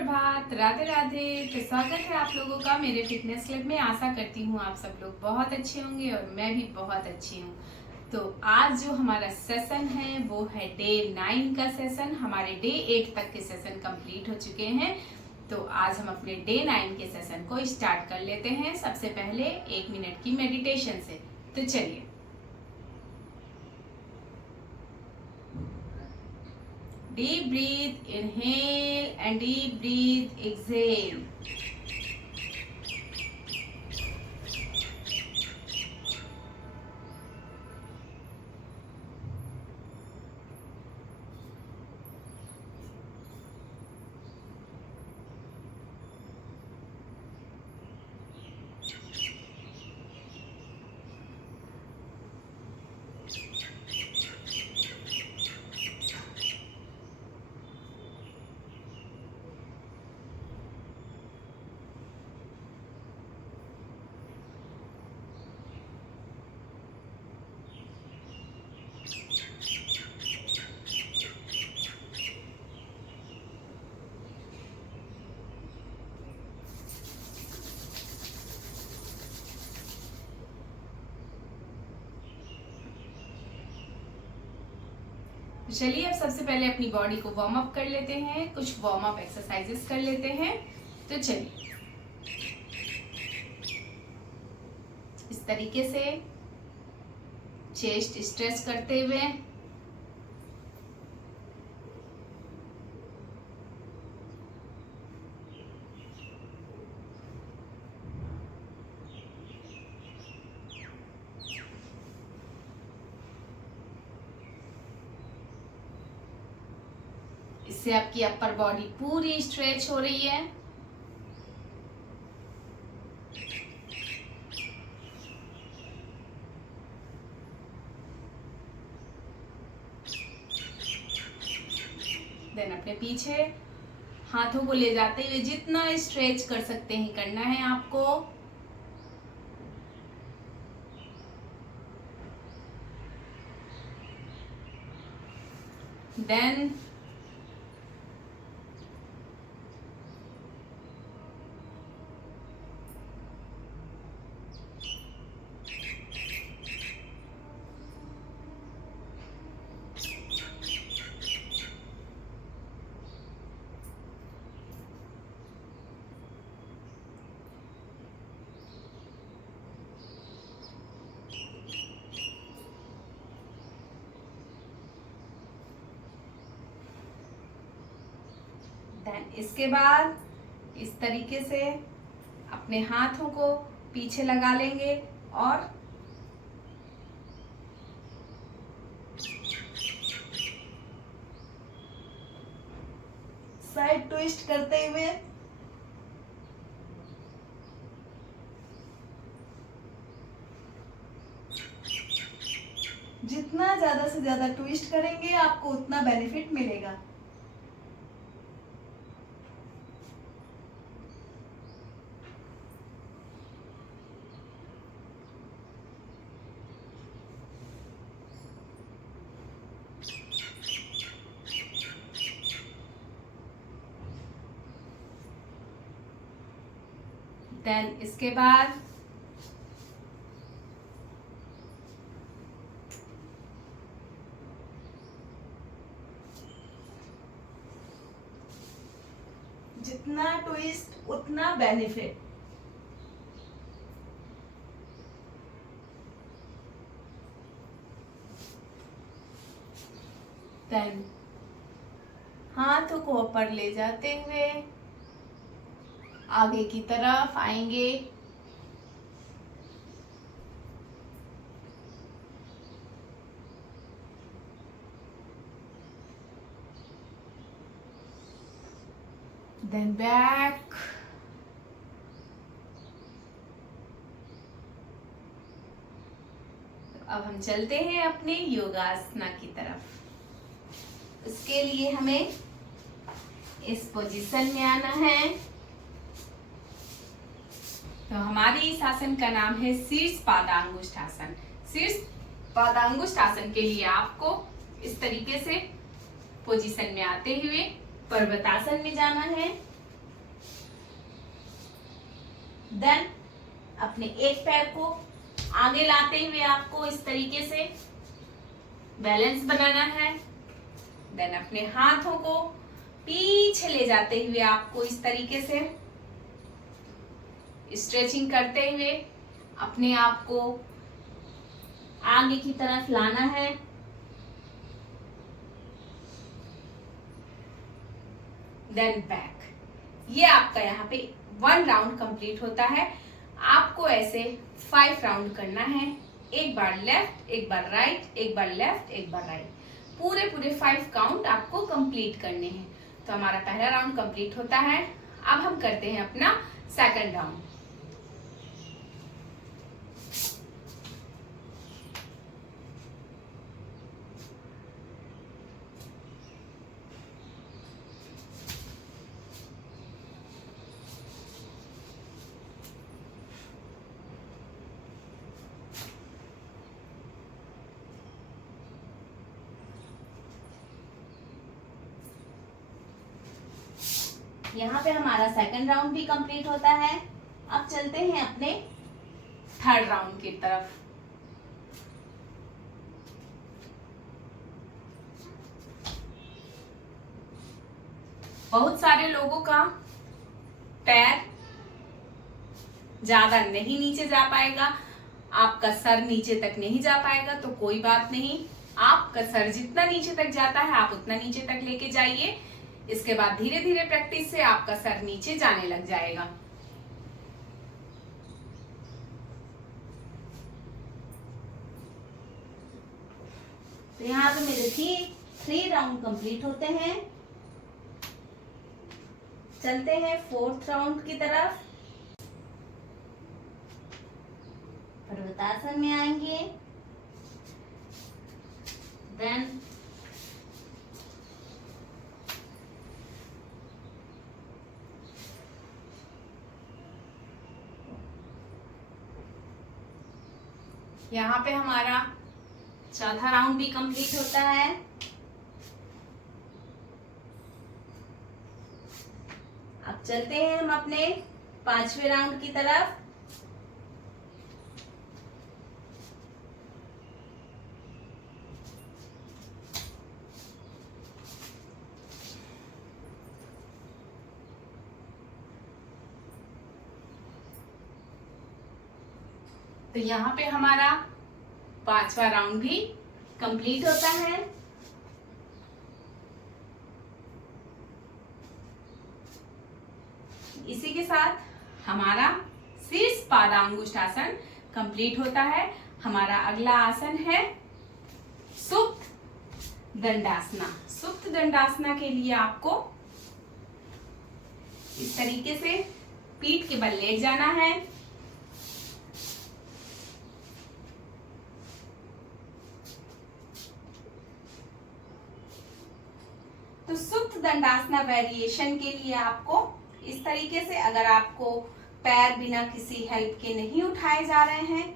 सुप्रभात, राधे राधे। तो स्वागत है आप लोगों का मेरे फिटनेस क्लब में। आशा करती हूँ आप सब लोग बहुत अच्छे होंगे और मैं भी बहुत अच्छी हूँ। तो आज जो हमारा सेशन है वो है डे 9 का सेशन। हमारे डे 8 तक के सेशन कंप्लीट हो चुके हैं। तो आज हम अपने डे 9 के सेशन को स्टार्ट कर लेते हैं। सबसे पहले 1 मिनट की मेडिटेशन से। तो चलिए, deep breathe, inhale and deep breathe, exhale. तो चलिए, अब सबसे पहले अपनी बॉडी को वार्म अप कर लेते हैं। कुछ वार्म अप एक्सरसाइजेस कर लेते हैं। तो चलिए, इस तरीके से चेस्ट स्ट्रेच करते हुए इससे आपकी अपर बॉडी पूरी स्ट्रेच हो रही है। देन अपने पीछे हाथों को ले जाते हुए जितना स्ट्रेच कर सकते हैं करना है आपको। देन इसके बाद इस तरीके से अपने हाथों को पीछे लगा लेंगे और साइड ट्विस्ट करते हुए जितना ज्यादा से ज्यादा ट्विस्ट करेंगे आपको उतना बेनिफिट मिलेगा। देन इसके बाद जितना ट्विस्ट उतना बेनिफिट। देन हाथों को ऊपर ले जाते हुए आगे की तरफ आएंगे। Then back. अब हम चलते हैं अपने योगासना की तरफ। उसके लिए हमें इस पोजीशन में आना है। तो हमारी इस आसन का नाम है शीर्ष पादांगुष्ठ आसन। शीर्ष पादांगुष्ठ आसन के लिए आपको इस तरीके से पोजीशन में आते हुए पर्वतासन में जाना है। देन अपने एक पैर को आगे लाते हुए आपको इस तरीके से बैलेंस बनाना है। देन अपने हाथों को पीछे ले जाते हुए आपको इस तरीके से स्ट्रेचिंग करते हुए अपने आप को आगे की तरफ लाना है। Then back. ये आपका यहाँ पे 1 राउंड कंप्लीट होता है। आपको ऐसे 5 राउंड करना है। एक बार लेफ्ट, एक बार राइट, एक बार लेफ्ट, एक बार राइट, पूरे 5 काउंट आपको कंप्लीट करने हैं। तो हमारा पहला राउंड कंप्लीट होता है। अब हम करते हैं अपना सेकंड राउंड। यहाँ पे हमारा सेकंड राउंड भी कंप्लीट होता है। अब चलते हैं अपने थर्ड राउंड की तरफ। बहुत सारे लोगों का पैर ज्यादा नहीं नीचे जा पाएगा, आपका सर नीचे तक नहीं जा पाएगा, तो कोई बात नहीं, आपका सर जितना नीचे तक जाता है आप उतना नीचे तक लेके जाइए। इसके बाद धीरे धीरे प्रैक्टिस से आपका सर नीचे जाने लग जाएगा। तो यहाँ पे मेरे 3 राउंड कंप्लीट होते हैं। चलते हैं 4th राउंड की तरफ। पर्वतासन में आएंगे। देन यहाँ पे हमारा चौथा राउंड भी कंप्लीट होता है। अब चलते हैं हम अपने 5वें राउंड की तरफ। तो यहाँ पे हमारा 5वां राउंड भी कंप्लीट होता है। इसी के साथ हमारा शीर्ष पादांगुष्ठासन कंप्लीट होता है। हमारा अगला आसन है सुप्त दंडासना। सुप्त दंडासना के लिए आपको इस तरीके से पीठ के बल लेट जाना है। तो सुप्त दंडासना वेरिएशन के लिए आपको इस तरीके से, अगर आपको पैर बिना किसी हेल्प के नहीं उठाए जा रहे हैं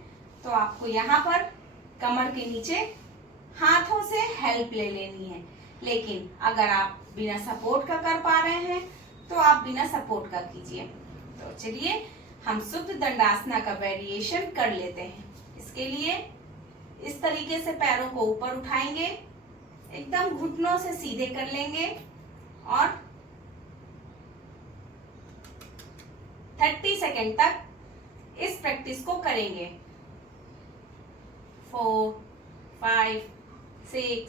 तो आपको यहाँ पर कमर के नीचे हाथों से हेल्प ले लेनी है। लेकिन अगर आप बिना सपोर्ट का कर पा रहे हैं तो आप बिना सपोर्ट का कीजिए। तो चलिए हम सुप्त दंडासना का वेरिएशन कर लेते हैं। इसके लिए इस तरीके से पैरों को ऊपर उठाएंगे, एकदम घुटनों से सीधे कर लेंगे और 30 सेकेंड तक इस प्रैक्टिस को करेंगे। 4, 5, 6,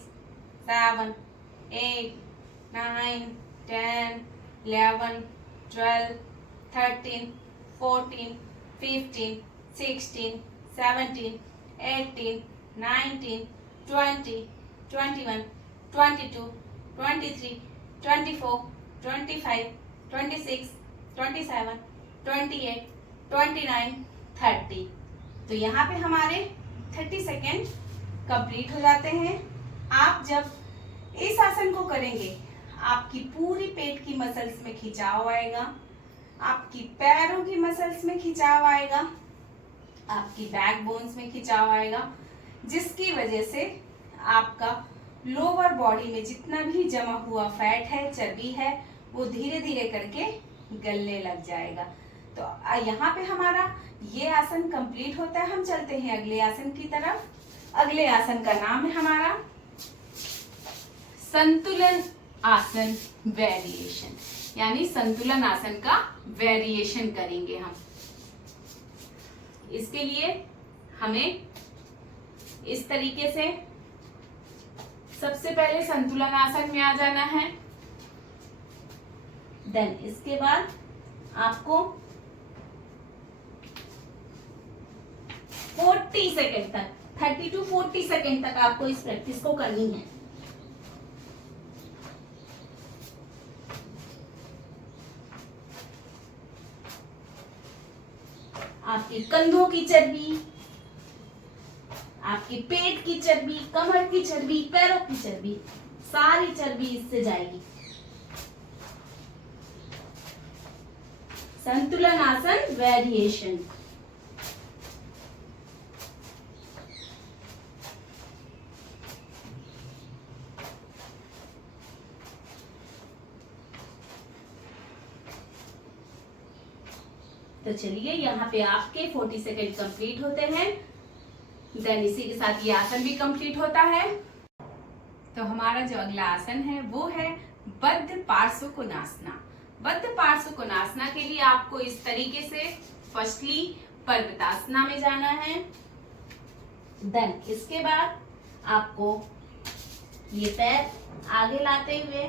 7, 8, 9, 10, 11, 12, 13, 14, 15, 16, 17, 18, 19, 20, 21, 22, 23, 24, 25, 26, 27, 28, 29, 30। तो यहाँ पे हमारे 30 सेकेंड कंप्लीट हो जाते हैं। आप जब इस आसन को करेंगे आपकी पूरी पेट की मसल्स में खिंचाव आएगा, आपकी पैरों की मसल्स में खिंचाव आएगा, आपकी बैक बोन्स में खिंचाव आएगा, जिसकी वजह से आपका लोअर बॉडी में जितना भी जमा हुआ फैट है, चर्बी है, वो धीरे धीरे करके गलने लग जाएगा। तो यहाँ पे हमारा ये आसन कंप्लीट होता है। हम चलते हैं अगले आसन की तरफ। अगले आसन का नाम है हमारा संतुलन आसन वेरिएशन, यानी संतुलन आसन का वेरिएशन करेंगे हम। इसके लिए हमें इस तरीके से सबसे पहले संतुलन आसन में आ जाना है। देन इसके बाद आपको 40 सेकेंड तक, 30 to 40 सेकेंड तक आपको इस प्रैक्टिस को करनी है। आपके कंधों की चर्बी, आपके पेट की चर्बी, कमर की चर्बी, पैरों की चर्बी, सारी चर्बी इससे जाएगी। संतुलन आसन वेरिएशन। तो चलिए, यहाँ पे आपके 40 सेकेंड कंप्लीट होते हैं। देन इसी के साथ ये आसन भी कंप्लीट होता है। तो हमारा जो अगला आसन है वो है बद्ध पार्श्व कोणासना। बद्ध पार्श्व कोणासना के लिए आपको इस तरीके से फर्स्टली पर्वतासना में जाना है। देन इसके बाद आपको ये पैर आगे लाते हुए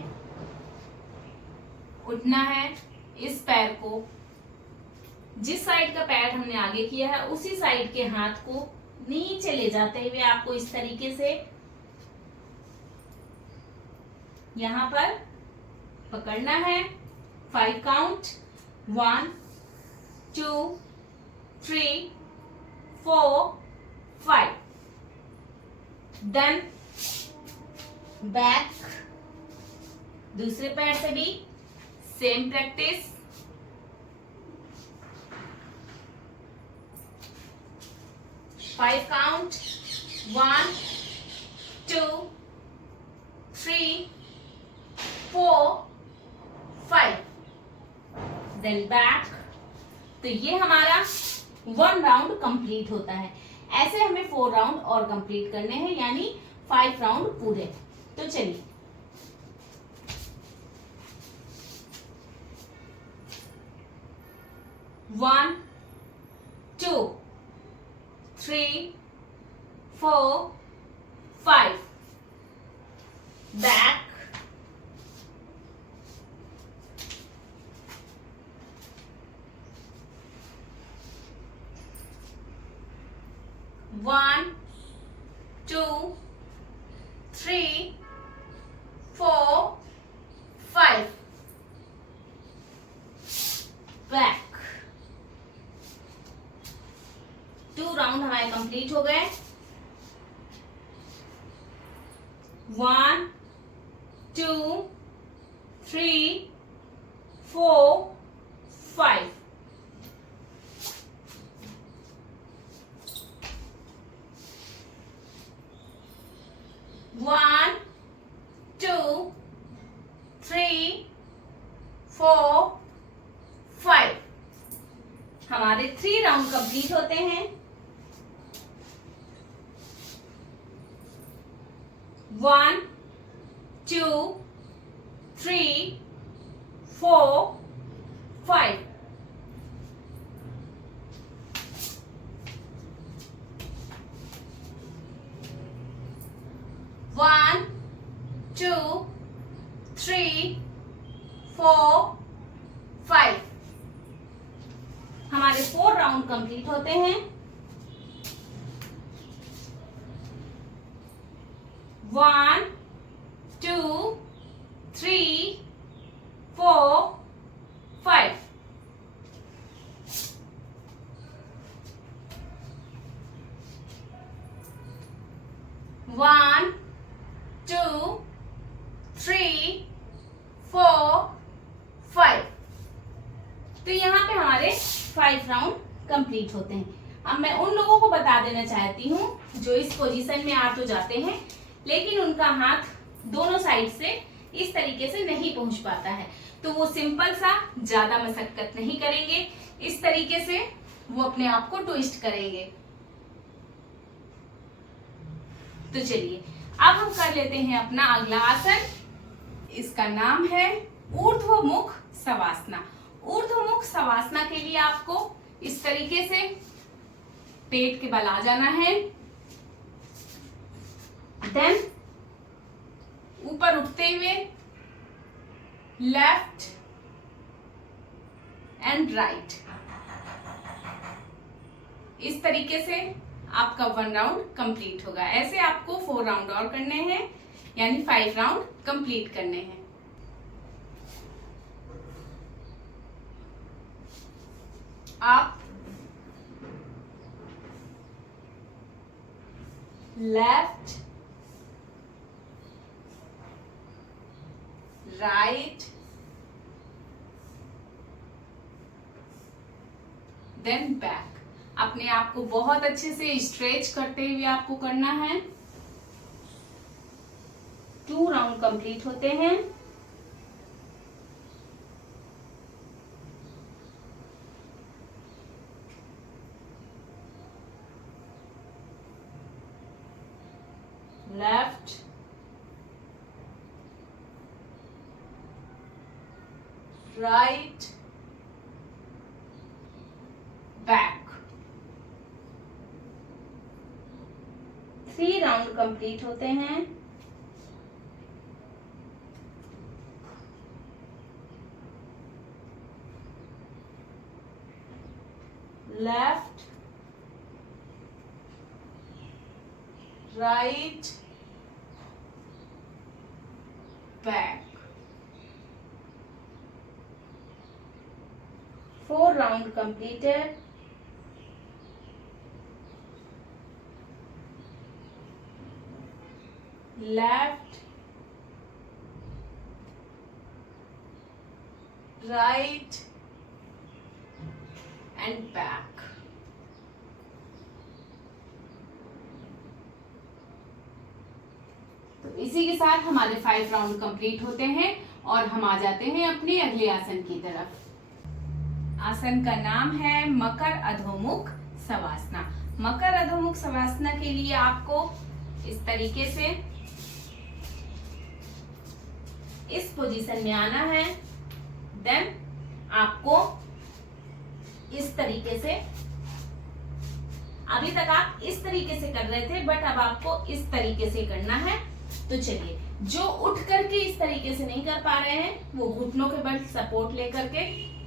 उठना है। इस पैर को, जिस साइड का पैर हमने आगे किया है उसी साइड के हाथ को नीचे ले जाते हुए आपको इस तरीके से यहां पर पकड़ना है। 5 काउंट, 1 2 3 4 5। देन बैक, दूसरे पैर से भी same practice. 5 count, 1 2 3 4 5। Then back. तो ये हमारा 1 राउंड कंप्लीट होता है। ऐसे हमें 4 राउंड और कंप्लीट करने हैं, यानी 5 राउंड पूरे। तो चलिए, वन 2 3 4 5। बैक, 1 2 3 4 5। बैक। 2 राउंड हमारे कंप्लीट हो गए। 1 2 3 4 5। 1 2 3 4 5। हमारे 3 राउंड कंप्लीट होते हैं। 1 2 3 4 5। 1 2 3 4 5। हमारे 4 राउंड कंप्लीट होते हैं। 1 2 3 4 5। 1 2 3 4 5। तो यहाँ पे हमारे 5 राउंड कंप्लीट होते हैं। अब मैं उन लोगों को बता देना चाहती हूँ जो इस पोजीशन में आ तो जाते हैं, लेकिन उनका हाथ दोनों साइड से इस तरीके से नहीं पहुंच पाता है, तो वो सिंपल सा, ज्यादा मशक्कत नहीं करेंगे। इस तरीके से वो अपने आप को ट्विस्ट करेंगे। तो चलिए अब हम कर लेते हैं अपना अगला आसन। इसका नाम है ऊर्ध्वमुख शवासना। ऊर्ध्वमुख शवासना के लिए आपको इस तरीके से पेट के बल आ जाना है, देन ऊपर उठते हुए लेफ्ट एंड राइट, इस तरीके से आपका 1 राउंड कंप्लीट होगा। ऐसे आपको 4 राउंड और करने हैं, यानी 5 राउंड कंप्लीट करने हैं। आप लेफ्ट राइट देन बैक, अपने आप को बहुत अच्छे से स्ट्रेच करते हुए आपको करना है। 2 राउंड कंप्लीट होते हैं। Left right back, 3 round complete होते हैं। Left right back, 4 round completed. Left, right and back. तो इसी के साथ हमारे 5 राउंड कंप्लीट होते हैं और हम आ जाते हैं अपने अगले आसन की तरफ। आसन का नाम है मकर अधोमुख शवासना। मकर अधोमुख शवासना के लिए आपको इस तरीके से इस पोजीशन में आना है, देन आपको इस तरीके से, अभी तक आप इस तरीके से कर रहे थे बट अब आपको इस तरीके से करना है। तो चलिए, जो उठ करके इस तरीके से नहीं कर पा रहे हैं वो घुटनों के बल सपोर्ट लेकर के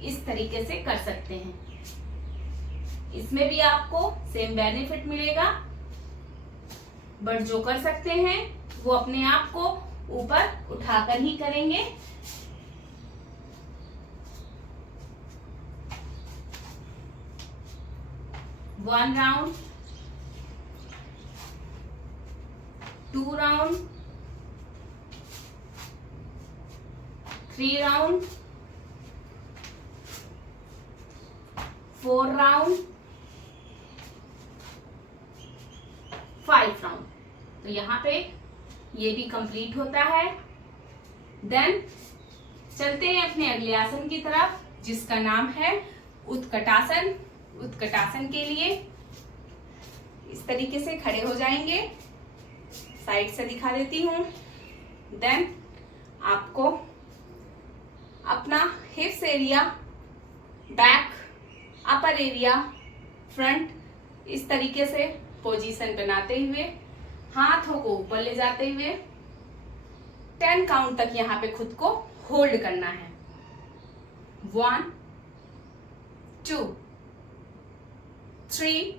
इस तरीके से कर सकते हैं। इसमें भी आपको सेम बेनिफिट मिलेगा, बट जो कर सकते हैं वो अपने आप को ऊपर उठाकर ही करेंगे। One round, 2 round, 3 round, 4 round, 5 round. तो यहाँ पे ये भी कंप्लीट होता है। देन चलते हैं अपने अगले आसन की तरफ, जिसका नाम है उत्कटासन। उत्कटासन के लिए इस तरीके से खड़े हो जाएंगे, साइड से दिखा देती हूँ। देन आपको अपना हिप्स area, back, upper area, front इस तरीके से पोजीशन बनाते हुए हाथों को ऊपर ले जाते हुए 10 काउंट तक यहाँ पे खुद को होल्ड करना है। 1, 2, 3,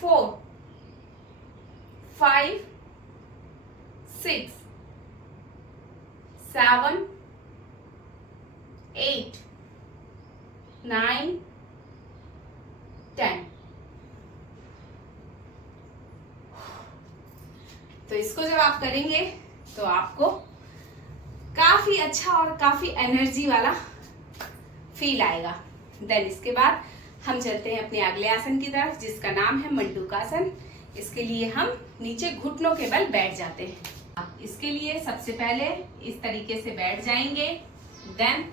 4, 5, 6, 7, 8, 9, 10। तो इसको जब आप करेंगे तो आपको काफी अच्छा और काफी एनर्जी वाला फील आएगा। देन इसके बाद हम चलते हैं अपने अगले आसन की तरफ, जिसका नाम है मंडूकासन। इसके लिए हम नीचे घुटनों के बल बैठ जाते हैं। इसके लिए सबसे पहले इस तरीके से बैठ जाएंगे। देन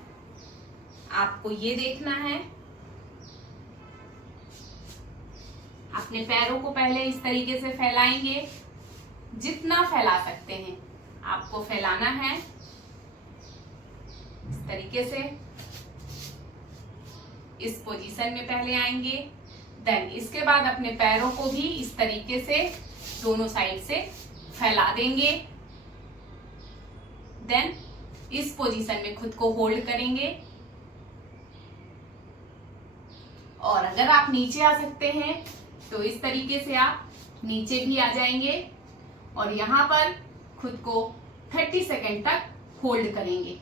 आपको ये देखना है, अपने पैरों को पहले इस तरीके से फैलाएंगे, जितना फैला सकते हैं आपको फैलाना है इस तरीके से। इस पोजीशन में पहले आएंगे, देन इसके बाद अपने पैरों को भी इस तरीके से दोनों साइड से फैला देंगे। देन इस पोजीशन में खुद को होल्ड करेंगे, और अगर आप नीचे आ सकते हैं तो इस तरीके से आप नीचे भी आ जाएंगे और यहाँ पर खुद को 30 सेकेंड तक होल्ड करेंगे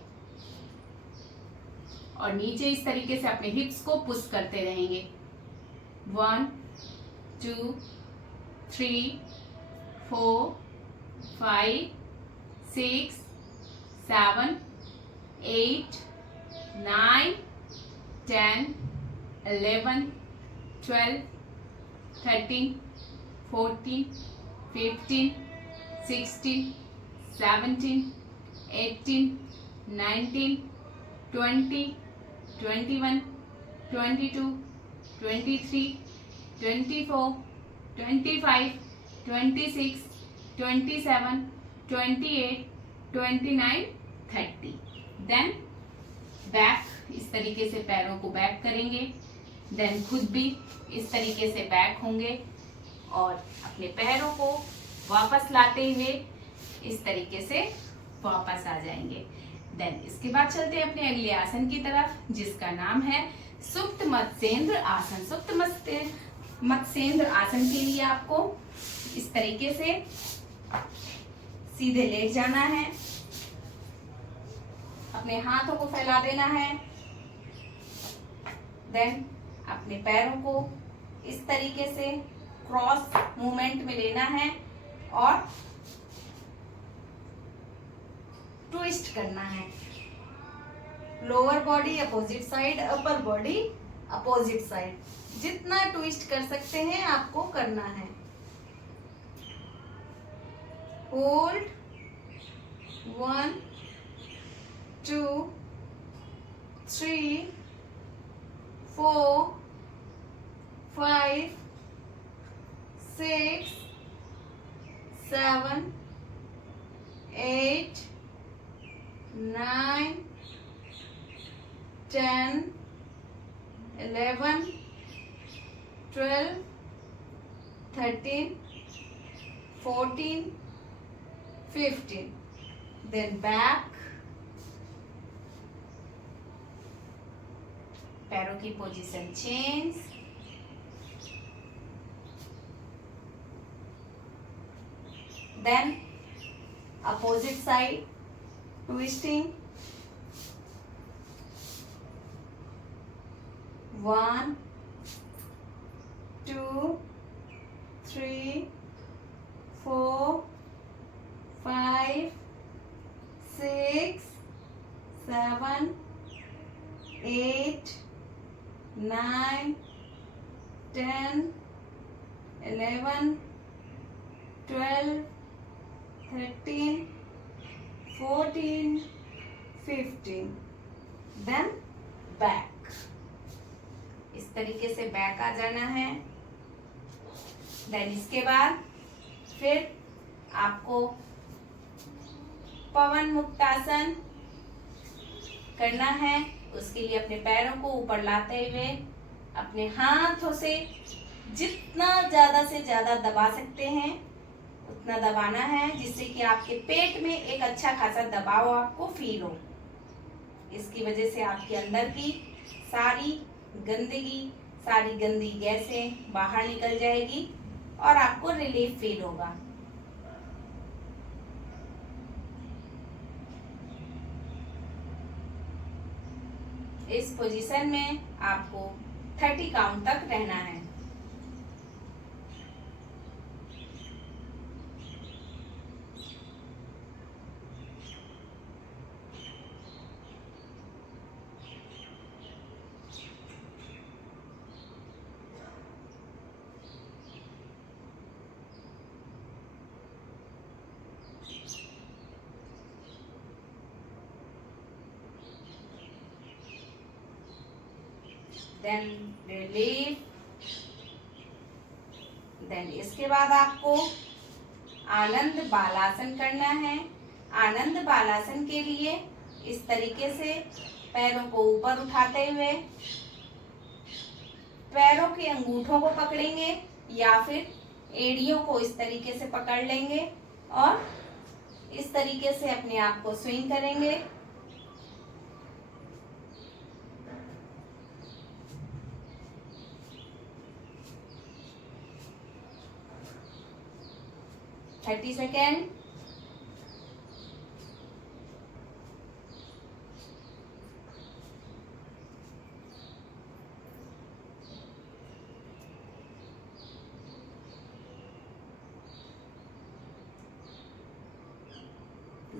और नीचे इस तरीके से अपने हिप्स को पुश करते रहेंगे। 1 2 3 4 5 6 7 8 9 10 11 12 13 14 15 16 17 18 19 20 21 22 23 24 25 26 27 28 29 30। देन बैक, इस तरीके से पैरों को बैक करेंगे, देन खुद भी इस तरीके से बैक होंगे और अपने पैरों को वापस लाते हुए इस तरीके से वापस आ जाएंगे। देन इसके बाद चलते हैं अपने अगले आसन की तरफ, जिसका नाम है सुप्त मत्स्येंद्र आसन। सुप्त मत्स्येंद्र आसन के लिए आपको इस तरीके से सीधे लेट जाना है, अपने हाथों को फैला देना है, देन अपने पैरों को इस तरीके से क्रॉस मूवमेंट में लेना है और ट्विस्ट करना है। Lower body opposite side, upper body opposite side, जितना ट्विस्ट कर सकते हैं आपको करना है। होल्ड 1 2 3 4 5 6 7 8 9 10 11 12 13 14 15। then back, पैरों की position change, then opposite side twisting, 1 2 3 4 5 6 7 8 9 10 11 12 13 14 15। Then back, इस तरीके से बैक आ जाना है। देन इसके बाद फिर आपको पवन मुक्तासन करना है। उसके लिए अपने पैरों को ऊपर लाते हुए अपने हाथों से जितना ज्यादा से ज्यादा दबा सकते हैं उतना दबाना है, जिससे कि आपके पेट में एक अच्छा खासा दबाव आपको फील हो। इसकी वजह से आपके अंदर की सारी गंदगी, सारी गंदी गैसें बाहर निकल जाएगी और आपको रिलीफ फील होगा। इस पोजीशन में आपको 30 काउंट तक रहना है। Then relief. देन इसके बाद आपको आनंद बालासन करना है। आनंद बालासन के लिए इस तरीके से पैरों को ऊपर उठाते हुए पैरों के अंगूठों को पकड़ेंगे या फिर एड़ियों को इस तरीके से पकड़ लेंगे और इस तरीके से अपने आप को स्विंग करेंगे। Thirty second.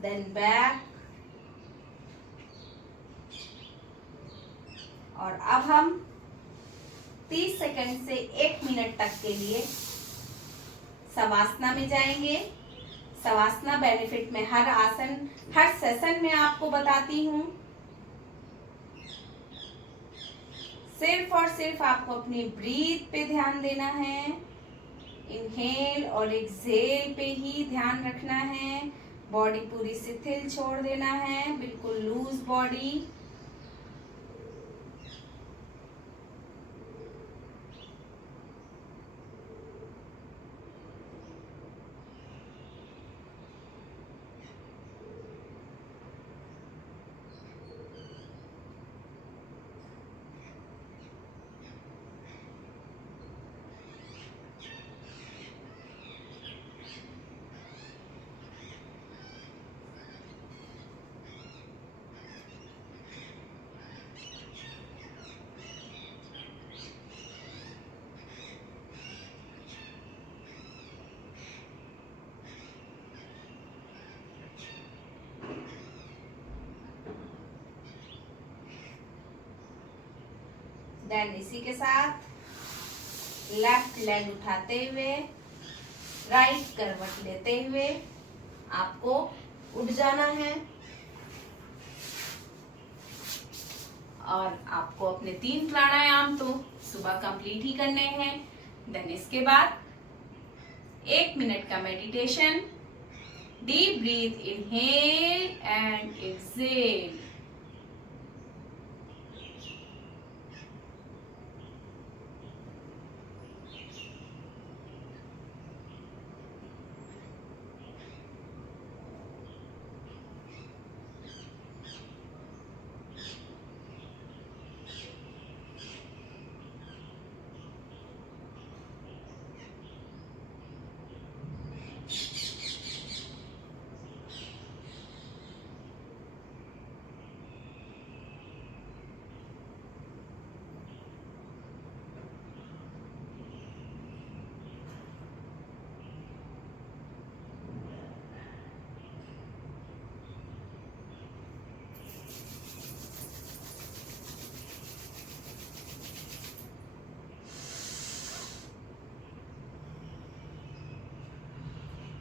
Then back. और अब हम 30 सेकंड से 1 मिनट तक के लिए शवासना में जाएंगे। शवासना बेनिफिट में हर आसन हर सेशन में आपको बताती हूँ। सिर्फ और सिर्फ आपको अपनी ब्रीथ पे ध्यान देना है। इनहेल और एक्सहेल पे ही ध्यान रखना है। बॉडी पूरी शिथिल छोड़ देना है, बिल्कुल लूज बॉडी। देन इसी के साथ लेफ्ट लेग उठाते हुए राइट करवट लेते हुए आपको उठ जाना है और आपको अपने 3 प्राणायाम तो सुबह कंप्लीट ही करने हैं। देन इसके बाद 1 मिनट का meditation. Deep breath, inhale and exhale.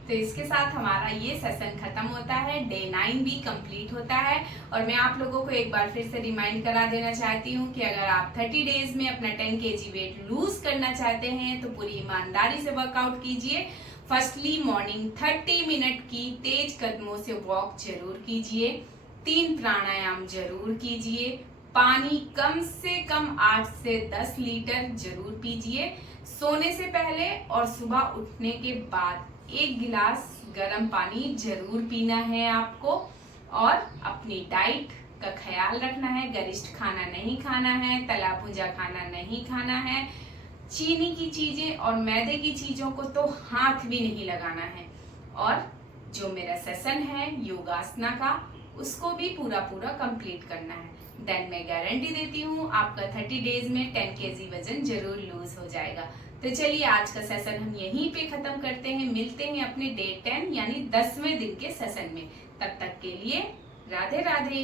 तो इसके साथ हमारा ये सेशन खत्म होता है। डे 9 भी कंप्लीट होता है। और मैं आप लोगों को एक बार फिर से रिमाइंड करा देना चाहती हूँ कि अगर आप 30 डेज में अपना 10 kg वेट लूज करना चाहते हैं तो पूरी ईमानदारी से वर्कआउट कीजिए। फर्स्टली मॉर्निंग 30 मिनट की तेज कदमों से वॉक जरूर कीजिए। 3 प्राणायाम जरूर कीजिए। पानी कम से कम 8 से 10 लीटर जरूर पीजिए। सोने से पहले और सुबह उठने के बाद 1 गिलास गर्म पानी जरूर पीना है आपको। और अपनी डाइट का ख्याल रखना है। गरिष्ठ खाना नहीं खाना है, तला भुजा खाना नहीं खाना है, चीनी की चीजें और मैदे की चीजों को तो हाथ भी नहीं लगाना है। और जो मेरा सेशन है योगासना का उसको भी पूरा कंप्लीट करना है। देन मैं गारंटी देती हूँ आपका 30 डेज में 10 kg वजन जरूर लूज हो जाएगा। तो चलिए आज का सेशन हम यहीं पे खत्म करते हैं। मिलते हैं अपने डे 10 यानी 10वें दिन के सेशन में। तब तक के लिए राधे राधे।